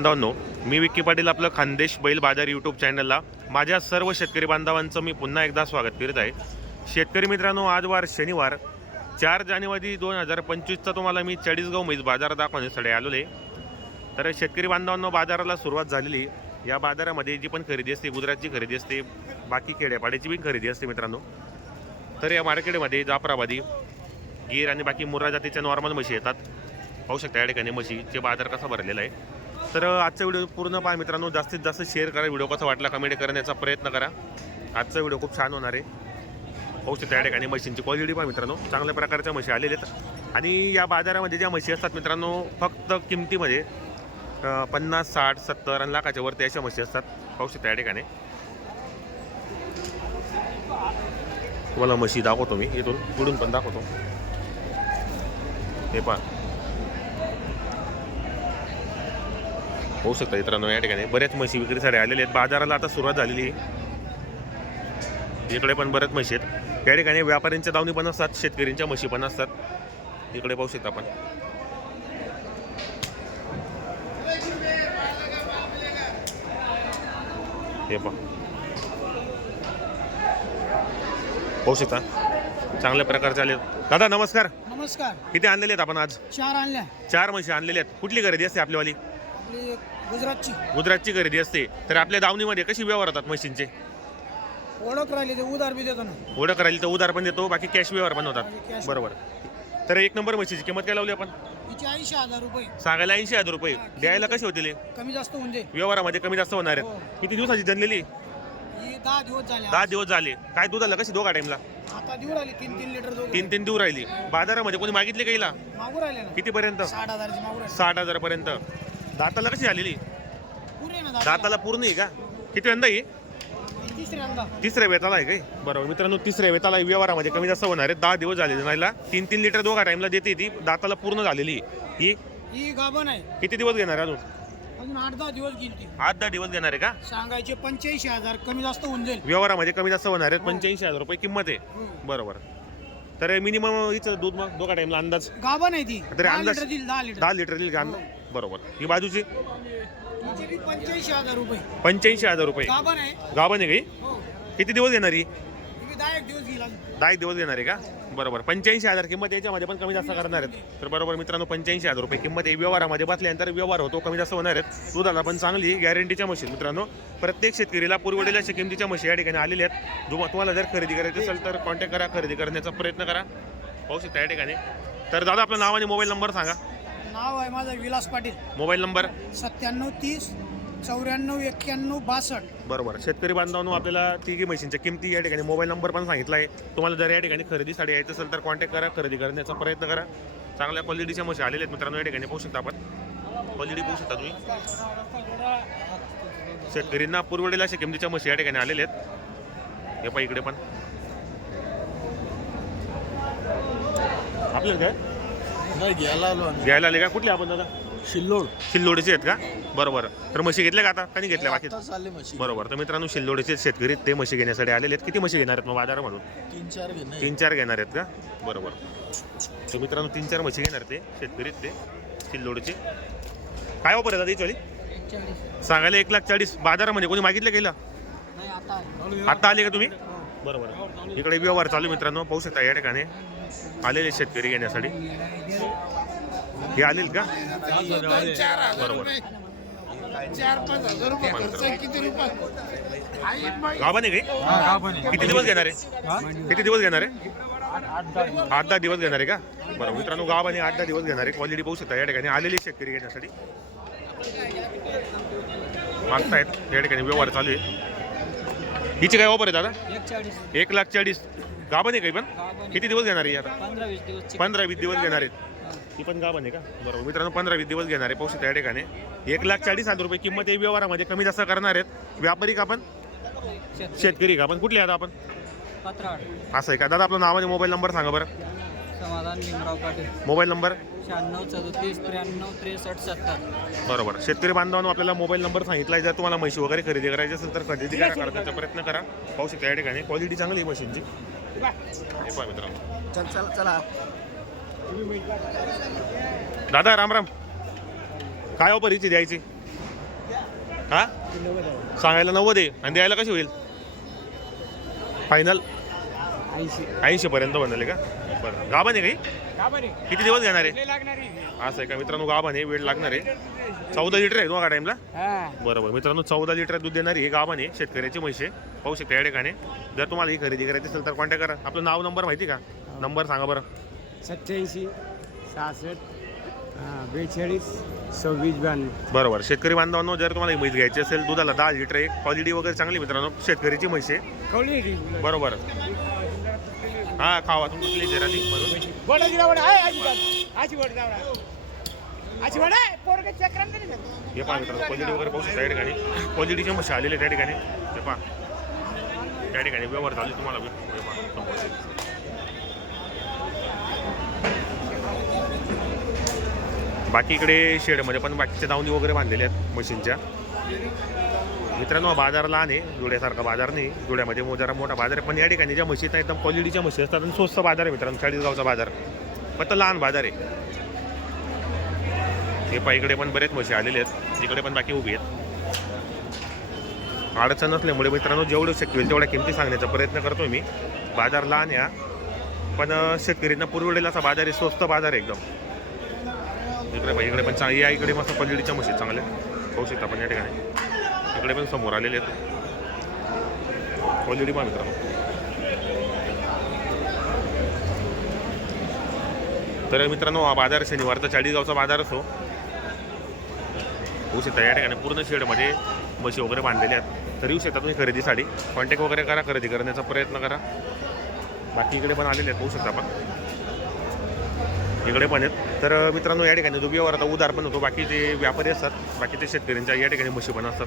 बांधवांनो मी विक्की पाटील आपलं खानदेश बैल बाजार यूट्यूब चॅनलला माझ्या सर्व शेतकरी बांधवांचं मी पुन्हा एकदा स्वागत करीत आहे. शेतकरी मित्रांनो आज वार शनिवार चार जानेवारी दोन हजार पंचवीसचा तुम्हाला मी चाळीसगाव म्हैस बाजार दाखवण्यासाठी आलेलो आहे. तर शेतकरी बांधवांनो बाजाराला सुरुवात झालेली. या बाजारामध्ये जी पण खरेदी असते गुजरातची खरेदी असते बाकी खेड्यापाड्याची पण खरेदी असते मित्रांनो. तर या मार्केटमध्ये जाफराबादी गीर आणि बाकी मुर्रा जातीच्या नॉर्मल म्हशी येतात. पाहू शकता या ठिकाणी म्हशीचे बाजार कसा भरलेला आहे. तर आजचा व्हिडिओ पूर्ण पहा मित्रांनो जास्तीत जास्त शेअर करा व्हिडिओ कसा वाटला कमेंट करण्याचा प्रयत्न करा. आजचा व्हिडिओ खूप छान होणार आहे. पाहू त्या ठिकाणी म्हशींची क्वालिटी पहा मित्रांनो. चांगल्या प्रकारच्या म्हशी आलेल्या आहेत. आणि या बाजारामध्ये ज्या म्हशी असतात मित्रांनो फक्त किमतीमध्ये पन्नास साठ सत्तर आणि लाखाच्या वरती अशा म्हशी असतात. पाहू त्या ठिकाणी. तुम्हाला म्हशी दाखवतो मी इथून पुढून पण दाखवतो. हे पहा. होऊ शकतं मित्रांनो या ठिकाणी. बऱ्याच म्हशी विक्रीसाठी आलेल्या आहेत. बाजाराला आता सुरुवात झालेली आहे. इकडे पण बऱ्याच म्हशी आहेत. या ठिकाणी व्यापाऱ्यांच्या दावणी पण असतात शेतकऱ्यांच्या म्हशी पण असतात. इकडे पाहू शकता आपण. हे पहा. शकता. चांगल्या प्रकारचे आले दादा नमस्कार. नमस्कार. किती आणलेले आहेत आपण आज? चार आणल्या. चार म्हशी आणलेल्या आहेत. कुठली खरेदी असते आपल्यावाली आपली गुजरातची. गुजरातची खरेदी असते. तर आपल्या दावणीमध्ये कशी व्यवहार होतात म्हशींचे? ओळख राहिली ते उधार बी देतो ना. ओढं करायला तर उधार पण देतो बाकी कॅश व्यवहार पण होतात. बरोबर. तर एक नंबर म्हशीची किंमत काय लावली आपण? तिचे ऐंशी हजार रुपये. सांगायला ऐंशी हजार रुपये. द्यायला कसे होतील हे? कमी जास्त होऊन जाईल. व्यवहारामध्ये कमी जास्त होणार हो. आहेत किती दिवसाची जनलेली ही दहा दिवस झाले दहा दिवस झाले. काय दुधाला कशी दोघा टाइमला आता देऊ राहिली तीन तीन लिटर दोघं. तीन तीन देऊ राहिली. बाजारामध्ये कोणी मागितले काहीला मागू राहिले ना. कितीपर्यंत? साठ राहिले. साठ हजारपर्यंत. दाताला कशी दादा दाताला. पूर्ण आहे का? किती यंदा आहे तिसऱ्यांदा तिसऱ्या वेताला आहे काय बरोबर मित्रांनो तिसऱ्या वेताला व्यवहारामध्ये कमी जास्त होणार आहे. दहा दिवस झाले नाहीला तीन तीन लिटर दोघा टाइमला देते ती. दाताला पूर्ण झालेली ही? ही गाभण आहे. किती दिवस घेणार आहे अजून? अजून आठ दहा दिवस गेली ती. आठ दहा दिवस घेणार आहे का? सांगायचे पंच्याऐंशी हजार. कमी जास्त होऊन जाईल. व्यवहारामध्ये कमी जास्त होणार आहेत पंच्याऐंशी हजार रुपये किंमत आहे. हम्म. बरोबर तर मिनिमम हिचं दूध मग दोघा टाइमला अंदाज. गाभण आहे ती. तरी अंदाज- दहा लिटर. दहा लिटर का? अंदाज? बरोबर. ही बाजूची? पंच्याऐंशी हजार रुपये. पंच्याऐंशी हजार रुपये. गाभण आहे. काही हो? किती दिवस घेणार ही? दहा एक दिवस गेला दहा एक दिवस घेणार आहे का? बरोबर. पंच्याऐंशी हजार किंमत याच्यामध्ये पण कमी जास्त करणार आहेत. तर बरोबर मित्रांनो पंच्याऐंशी हजार रुपये किंमत आहे. व्यवहारामध्ये बसल्यानंतर व्यवहार होतो कमी जास्त होणार आहेत. दुधाला पण चांगली गॅरंटीच्या मशीन मित्रांनो प्रत्येक शेतकरीला पुरवलेल्या अशा किमतीच्या मशी या ठिकाणी आलेल्या आहेत. जो तुम्हाला जर खरेदी करायची असेल तर कॉन्टॅक्ट करा खरेदी करण्याचा प्रयत्न करा. पाहू शकता या ठिकाणी. तर दादा आपलं नाव आणि मोबाईल नंबर सांगा. नाव आहे माझं विलास पाटील. Mobile number? सत्त्याण्णव तीस चौऱ्याण्णव एक्क्याण्णव बासष्ट. बरोबर. शेतकरी बांधवांनो आपल्याला तिघी म्हशींच्या किमती या ठिकाणी मोबाईल नंबर पण सांगितला आहे तुम्हाला जर या ठिकाणी खरेदीसाठी यायचं असेल तर कॉन्टॅक्ट करा खरेदी करण्याचा प्रयत्न करा. चांगल्या क्वालिटीच्या म्हशी आलेल्या आहेत मित्रांनो या ठिकाणी पाहू शकता आपण. क्वालिटी पाहू शकता तुम्ही. शेतकरींना पुरवडेला अशा किमतीच्या म्हशी या ठिकाणी आलेल्या आहेत. हे पहा इकडे पण. आपल्याला काय? नाही घ्यायला आलो आम्ही. घ्यायला आले का? कुठले आपण दादा? शिल्लोड. शिल्लोडचे आहेत का? बरोबर तर म्हशी घेतल्या का आता? का नाही घेतल्या बाकी? आता चालले म्हशी. बरोबर. तर मित्रांनो शिल्लोडचे शेतकरी. ते म्हशी घेण्यासाठी आलेले आहेत. किती म्हशी घेणार आहेत मग बाजारामधून? तीन चार घेणे तीन चार घेणार आहेत का? बरोबर. तर मित्रांनो तीन चार म्हशी घेणार ते शेतकरी ते शिल्लोडचे. काय वापर आहे दादा सांगायला एक लाख चाळीस. बाजारामध्ये कोणी मागितलं गेलं आता आले का तुम्ही? बरोबर. इकडे व्यवहार चालू आहे मित्रांनो. पाहू शकता या ठिकाणी. आलेले शेतकरी घेण्यासाठी. हे आलेल का? बरोबर. गावाने काही? किती दिवस घेणार आहे? किती दिवस घेणार आहे? आठ दहा दिवस घेणार आहे का? बरोबर. मित्रांनो गावाने आठ दहा दिवस घेणार आहे. क्वालिटी पाहू शकता या ठिकाणी. आलेले शेतकरी घेण्यासाठी. मागतायत. या ठिकाणी व्यवहार चालू आहे. हिची काय ऑफर आहे दादा? एक लाख चाळीस. गाभण आहे काही पण? किती दिवस घेणार आहे ही आता? पंधरा वीस दिवस पंधरा वीस दिवस घेणार आहेत. ही पण गाभण आहे का? बरोबर. मित्रांनो पंधरा वीस दिवस घेणार आहे पाहू शकता या ठिकाणी. एक लाख चाळीस हजार रुपये किंमत आहे व्यवहारामध्ये. कमी जास्त करणार आहेत. व्यापारी का आपण शेतकरी. का आपण कुठले आता आपण? असं आहे का? दादा आपलं नाव आणि मोबाईल नंबर सांगा बरं. समाधान भीमराव पाटील. Mobile number? शहाण्णव सदोतीस त्र्याण्णव त्रेसष्ट सत्तर. बरोबर. शेतकरी बांधवांनो आपल्याला मोबाईल नंबर सांगितला आहे. जर तुम्हाला म्हशी वगैरे खरेदी करायची असेल तर खरेदी करा. करण्याचा प्रयत्न करा. पाहू शकता या ठिकाणी. क्वालिटी चांगली आहे मशीनची हे पहा मित्रांनो. चल चल चला. दादा राम राम. काय ऑफर हिची द्यायची हा? सांगायला नव्वद आहे. आणि द्यायला कशी होईल? फायनल ऐंशी. पर्यंत बनले का? बरं. गाभण आहे काही? किती दिवस घेणार आहे? असं आहे का? मित्रांनो गाभण आहे. वेळ लागणार आहे. चौदा लिटर आहे दोघा टाईमला बरोबर मित्रांनो चौदा लिटर दूध देणारी ही गाभण आहे. शेतकऱ्याची आहे. पाहू शकता या ठिकाणी. जर तुम्हाला ही खरेदी करायची असेल तर कॉन्टॅक्ट करा. आपलं नाव नंबर माहिती का? नंबर सांगा बरं. सत्याऐंशी सहासष्ट बेचाळीस सव्वीस ब्याण्णव. बरोबर. शेतकरी बांधवांनो जर तुम्हाला ही म्हैस घ्यायची असेल दुधाला दहा लिटर आहे. क्वालिटी वगैरे चांगली मित्रांनो. शेतकरीची आहे. कवळी बरोबर. हा खावा. तुमची जरा ती म्हणून वडा दिला वडा. आहे आजी आजी वडा जावडा आजी वडा आहे पोरगे चक्रांत नाही जात. हे पहा मित्रांनो क्वालिटी वगैरे पाहू शकता या ठिकाणी. क्वालिटीचे म्हशी आलेले त्या ठिकाणी. हे पहा. त्या ठिकाणी व्यवहार झाले तुम्हाला हे पहा. संपूर्ण. बाकी इकडे शेडमध्ये पण बाकीच्या दावणी वगैरे बांधलेल्या आहेत मशीनच्या. मित्रांनो बाजार लहान आहे. जुड्यासारखा बाजार नाही. जुड्यामध्ये मो- जरा मोठा बाजार आहे. पण या ठिकाणी ज्या म्हशी आहेत एकदम क्वालिटीच्या म्हशी असतात आणि स्वस्त बाजार आहे मित्रांनो. चाळीसगावचा बाजार. फक्त लहान बाजार आहे. हे पहा इकडे पण बरेच म्हशी आलेले आहेत. इकडे पण बाकी उभी आहेत. अडचण नसल्यामुळे मित्रांनो जेवढं शक्य होईल तेवढ्या किमती सांगण्याचा प्रयत्न करतो मी. बाजार लहान या. पण शेतकरींना शेतकऱ्यांना असा बाजार आहे. स्वस्त बाजार आहे एकदम. इकडे पहा इकडे पण चांगली या इकडे मस्त क्वालिटीच्या म्हशी चांगल्या पाहू शकता आपण या ठिकाणी. तिकडे पण समोर आलेले आहेत. ऑलरेडी पहा मित्रांनो. तर मित्रांनो हा बाजार शनिवारचा चाळीसगावचा बाजार असो. होऊ शकता. या ठिकाणी पूर्ण शेडमध्ये म्हशी वगैरे बांधलेल्या आहेत. तर येऊ शकता तुम्ही खरेदीसाठी कॉन्टॅक्ट वगैरे करा खरेदी करण्याचा प्रयत्न करा. बाकी इकडे पण आलेले आहेत. होऊ शकता आपण. इकडे पण आहेत. तर मित्रांनो या ठिकाणी जो व्यवहार आता उधार पण होतो. बाकी जे व्यापारी असतात बाकी ते शेतकऱ्यांच्या या ठिकाणी म्हशी पण असतात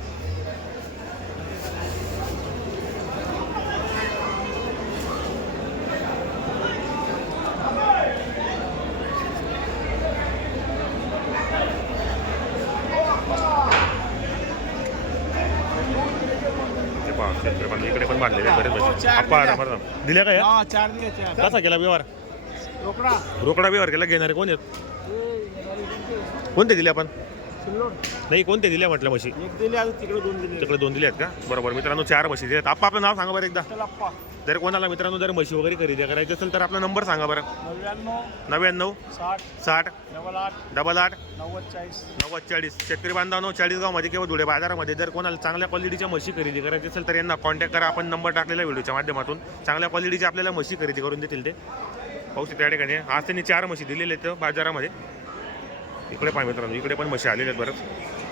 ते पहा शेतकरी बरेच आता बरं दिल्या. का या? हा चार दिले चार. कसा केला व्यवहार? रोकडा. रोकडा व्यवहार केला घेणारे कोण आहेत? कोणते दिले आपण? नाही कोणते दिले म्हटलं म्हशी? एक दिले अजून तिकडे दोन दिले. तिकडे दोन दिले आहेत का? बरोबर मित्रांनो चार म्हशी दिल्यात आपण आपलं नाव सांगा बरं एकदा. जर कोणाला मित्रांनो जर म्हशी वगैरे खरेदी करायची असेल तर आपला नंबर सांगा बरं. नव्याण्णव नव्याण्णव साठ साठ डबल आठ डबल आठ नव्वद चाळीस. नव्वद चाळीस. शेतकरी बांधवांनो चाळीसगावमध्ये किंवा धुळे बाजारामध्ये जर कोणाला चांगल्या क्वालिटीच्या म्हशी खरेदी करायची असेल तर यांना कॉन्टॅक्ट करा. आपण नंबर टाकलेला व्हिडिओच्या माध्यमातून. चांगल्या क्वालिटीच्या आपल्याला म्हशी खरेदी करून देतील ते. पाहू शकता त्या ठिकाणी. आज त्यांनी चार म्हशी दिलेल्या आहेत बाजारामध्ये. इकडे पाहा मित्रांनो इकडे पण मशी आलेल्या आहेत बरंच.